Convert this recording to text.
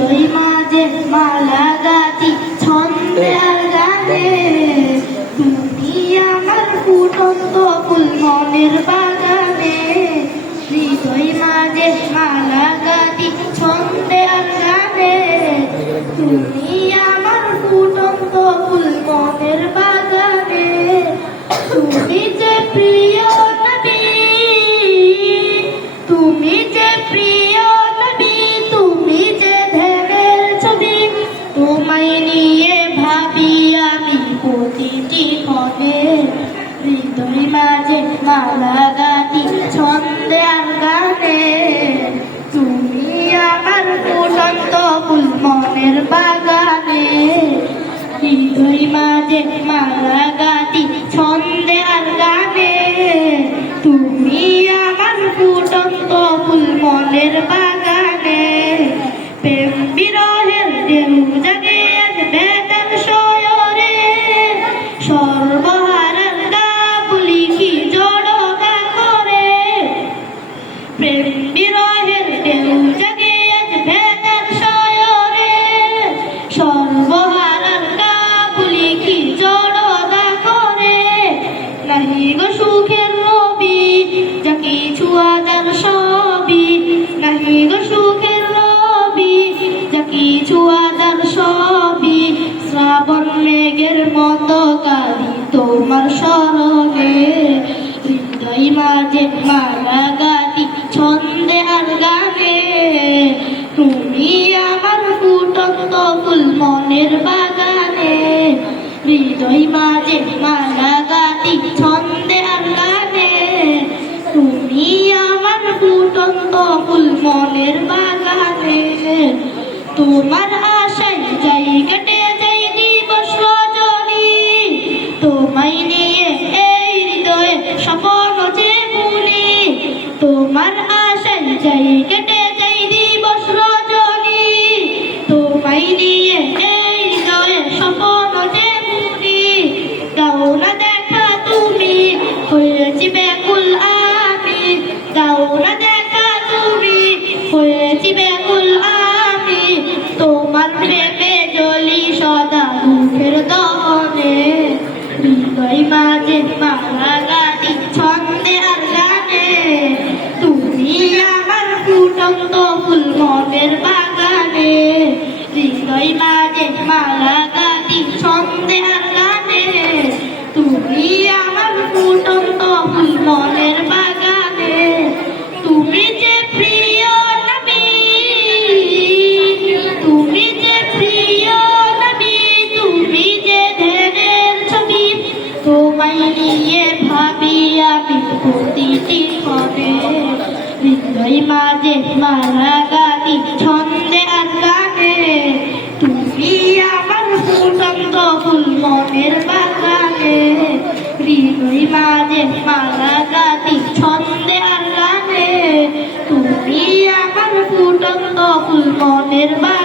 হৃদয় মাঝে মালা গাছি ছন্দে আর গানে, তুমি আমার ফুটন্ত ফুল মনের বাগানে, হৃদয় মাঝে মালা গাছি ছন্দে আর গানে, তুমি আমার ফুটন্ত ফুল মনের বাগানে, তুমি যে প্রিয় তুমি যে প্রিয় মালা গাতি ছন্দে আর গানে। তুমি আমার ফুটন্ত ফুল মনের বাগানে। হৃদয় মাঝে মালা গাতি ছন্দে আর গানে। তুমি আমার ফুটন্ত ফুল মনের বাগানে। প্রেম বিরহের মেঘের মতো কালি তোমার স্মরণে, হৃদয় মাঝে মালা গাতি ছন্দে আর গানে। তুমি আমার ফুটন্ত ফুল মনের বাগানে, হৃদয় মাঝে মালা গাতি ছন্দে আর গানে। তুমি আমার ফুটন্ত ফুল মনের বাগানে, তোমার আশায় হয়েছি ব্যাকুল আমি দাও না দেখা তুমি। হয়েছি ব্যাকুল আমি, তোমার প্রেমে সদা দুঃখের দহনে। হৃদয় মাঝে মালা গাতি ছন্দে আর গানে। তুমি আমার ফুটন্ত ফুল মনের বাগানে। হৃদয় মাঝে মালা গাতি ছন্দে আর তোমায় নিয়ে ভাবি আমি প্রতিটি কবে হৃদয় মাঝে মারা গালি ছন্দে আর তুমি আমার সুসন্ত ফুল মনের বাগানে। হৃদয় মাঝে মারা গালি ছন্দে আর তুমি আমার ফুল মনের বাগানে